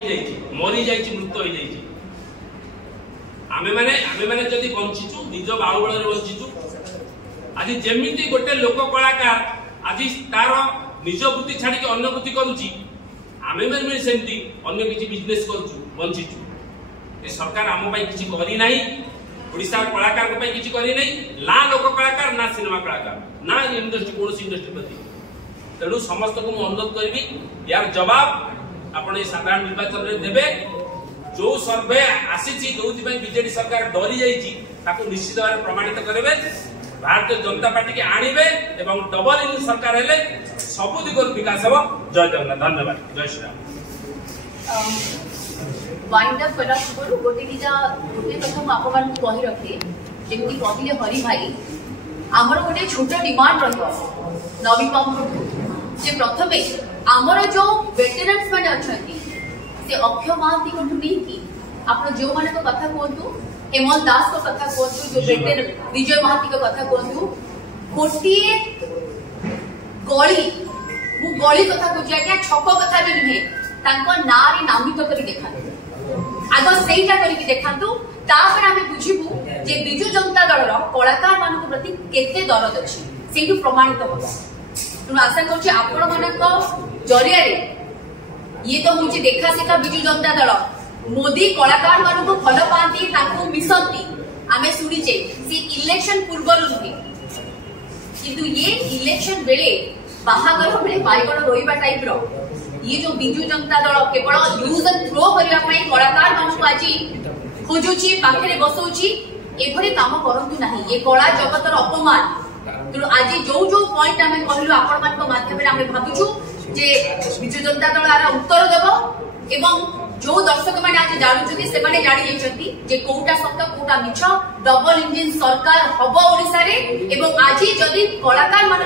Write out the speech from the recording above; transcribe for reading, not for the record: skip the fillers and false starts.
मरी जाइए मृत हो जाइए आमे माने जदि बंचीचु निज बाहुबल बंचीचु आज जमी गोटे लोक कलाकार आज तार निज वृत्ति छाड़ी अन्य वृत्ति करुच्ची आमे मैंने सेमती अन्य किसी बिजनेस करुचु बंचीचु ए सरकार आम किसी करना ओडिशा कलाकार किसी करना ना लोक कलाकार ना सिनेमा कलाकार ना इंडस्ट्री कौन इंडस्ट्री प्रति तेणु समस्त को अनुरोध करी यार जवाब आपण साधारण निर्वाचन में देवे जो सर्वे आसी जो बीजेडी सरकार डरी जाइए निश्चित भाव प्रमाणित करेंगे भारतीय जनता पार्टी के आणवे एवं डबल इंजिन सरकार हेले सबु दिगर विकास हो। जय जगन्नाथ धन्यवाद जय श्री राम। वाइंड अप करा पूर्व गोटे दिटा गोटे कथा मु आपन को कहि रखे जेमि कहले हरि भाई हमर गोटे छोट डिमांड रहतो नवीन बाबू जे प्रथमे आमर जो वेटेरान्स माने अछंती से अक्षय महांती को नहीं की आपण जो माने को कथा कहतु हेमंत दास को कथा कहतु जो वेटेर विजय महांती को कथा कहतु गोटिए गली मु गली कथा को जाके छक कथा भी नहीं तांको नारी नामित करी देखा आग सेटा करी देखातु तापर आमे बुझिबु जे बिजु जनता दल रो कलाकार मान को प्रति केते दरद अछि सेटु प्रमाणित होबा तुम आशा कर आपण मान जरिया ये तो हूँ देखा सेखा बिजु जनता दल मोदी कलाकार मान को भल पाती मिसंती आम शुणीचे सी इलेक्शन पूर्व नुहे किंतु ये इलेक्शन बेले बाहागर बेले बाइगण रोइबा टाइप रो ये जो बिजु जनता दल केवल यूज एंड थ्रो करने कलाकार मान को आज खोजुची पाखे बसौची एभली काम करंतु नहीं ये कला जगतर अपमान तेणु आज जो जो पॉइंट आम कहलु आपण मान माध्यम आम भावुचु जे बिजु जनता दल आर उत्तर देव एवं जो दर्शक मैंने आज जानूँ से जानी जाइए जे कोटा सत्य कोटा मिछ डबल इंजिन सरकार हम ओडिशा रे एवं आज जदि कलाकार मान